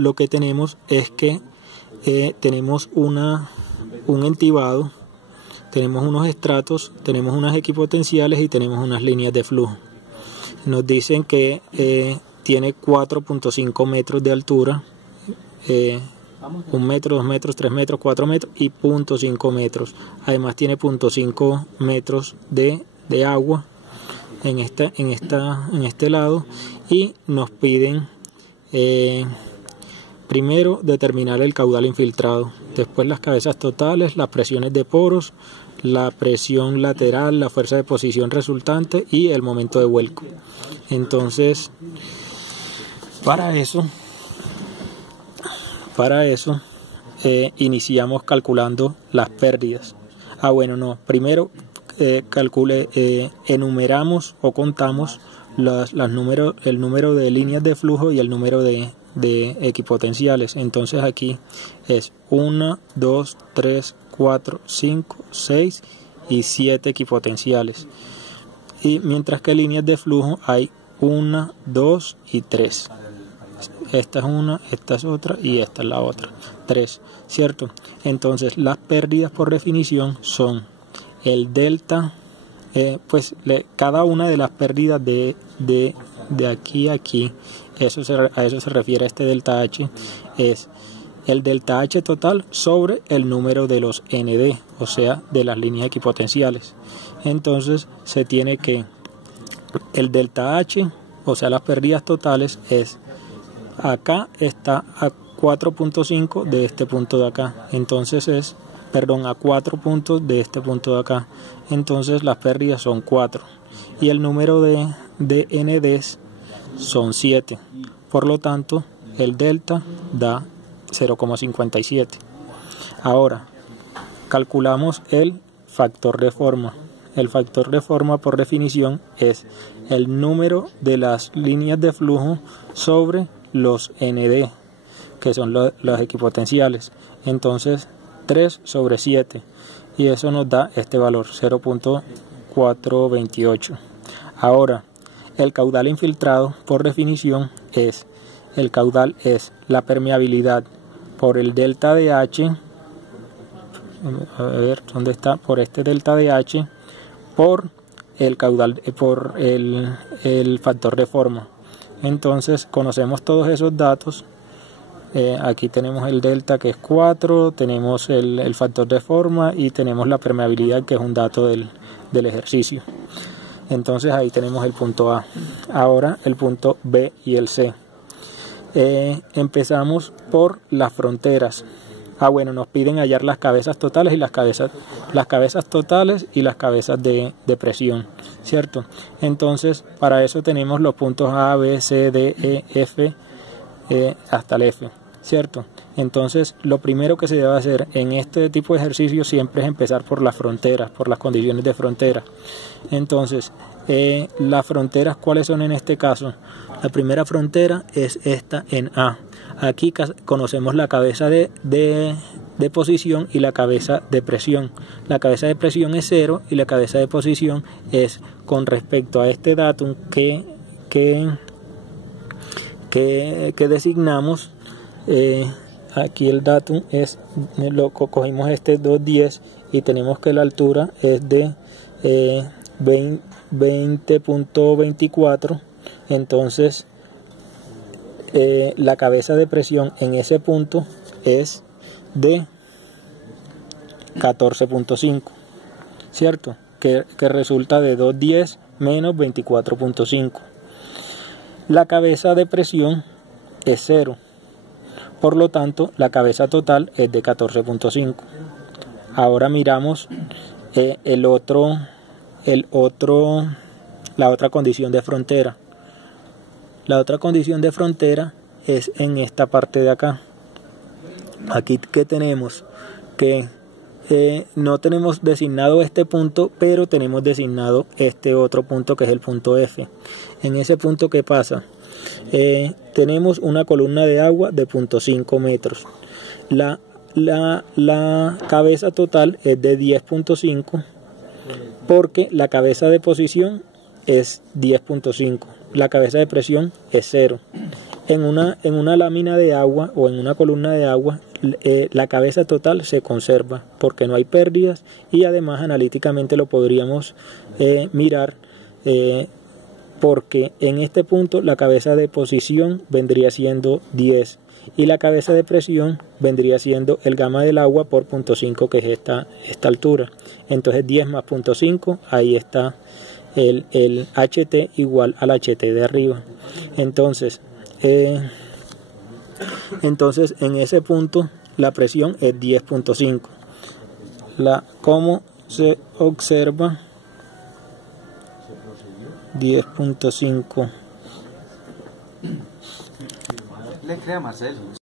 lo que tenemos es que tenemos un entibado, tenemos unos estratos, tenemos unas equipotenciales y tenemos unas líneas de flujo. Nos dicen que tiene 4.5 metros de altura, 1 metro, 2 metros, 3 metros, 4 metros y 0.5 metros. Además tiene 0.5 metros de agua en este lado, y nos piden primero determinar el caudal infiltrado, después las cabezas totales, las presiones de poros, la presión lateral, la fuerza de posición resultante y el momento de vuelco. Entonces, para eso iniciamos calculando las pérdidas. Primero enumeramos o contamos el número de líneas de flujo y el número de equipotenciales. Entonces aquí es 1, 2, 3, 4, 5, 6 y 7 equipotenciales. Y mientras que líneas de flujo hay 1, 2 y 3. Esta es una, esta es otra y esta es la otra. 3, ¿cierto? Entonces las pérdidas por definición son el delta, cada una de las pérdidas de aquí a aquí, a eso se refiere este delta H, es el delta H total sobre el número de los ND, o sea, de las líneas equipotenciales. Entonces se tiene que el delta H, o sea, las pérdidas totales, es acá está a 4.5 de este punto de acá, entonces a 4 puntos de este punto de acá, entonces las pérdidas son 4 y el número de NDs son 7, por lo tanto el delta da 0,57. Ahora calculamos el factor de forma. El factor de forma por definición es el número de las líneas de flujo sobre los ND, que son los equipotenciales. Entonces 3 sobre 7, y eso nos da este valor, 0.428. Ahora, el caudal infiltrado por definición es la permeabilidad por el delta de H, a ver dónde está, por este delta de H, por el caudal, por el factor de forma. Entonces conocemos todos esos datos. Aquí tenemos el delta, que es 4, tenemos el factor de forma y tenemos la permeabilidad, que es un dato del ejercicio. Entonces ahí tenemos el punto A. Ahora el punto B y el C. Empezamos por las fronteras. Nos piden hallar las cabezas totales y las cabezas totales y las cabezas de presión, ¿cierto? Entonces para eso tenemos los puntos A, B, C, D, E, F, hasta el F, ¿cierto? Entonces lo primero que se debe hacer en este tipo de ejercicio siempre es empezar por las fronteras, por las condiciones de frontera. Entonces las fronteras, ¿cuáles son en este caso? La primera frontera es esta en A. Aquí conocemos la cabeza de posición y la cabeza de presión. La cabeza de presión es 0 y la cabeza de posición es con respecto a este datum que designamos. Aquí el datum es, cogimos este 2.10 y tenemos que la altura es de 20.24. entonces la cabeza de presión en ese punto es de 14.5, ¿cierto? Que resulta de 2.10 menos 24.5. La cabeza de presión es 0, por lo tanto la cabeza total es de 14.5. Ahora miramos la otra condición de frontera. La otra condición de frontera es en esta parte de acá. Aquí que tenemos que no tenemos designado este punto, pero tenemos designado este otro punto, que es el punto F. En ese punto, ¿qué pasa? Tenemos una columna de agua de 0.5 metros. La cabeza total es de 10.5, porque la cabeza de posición es 10.5. La cabeza de presión es 0. en una lámina de agua o en una columna de agua, la cabeza total se conserva porque no hay pérdidas, y además analíticamente lo podríamos mirar porque en este punto la cabeza de posición vendría siendo 10 y la cabeza de presión vendría siendo el gamma del agua por 0.5, que es esta altura. Entonces 10 más 0.5, ahí está el HT igual al HT de arriba. Entonces en ese punto la presión es 10.5. ¿Cómo se observa? 10.5. Le crea Marcelo.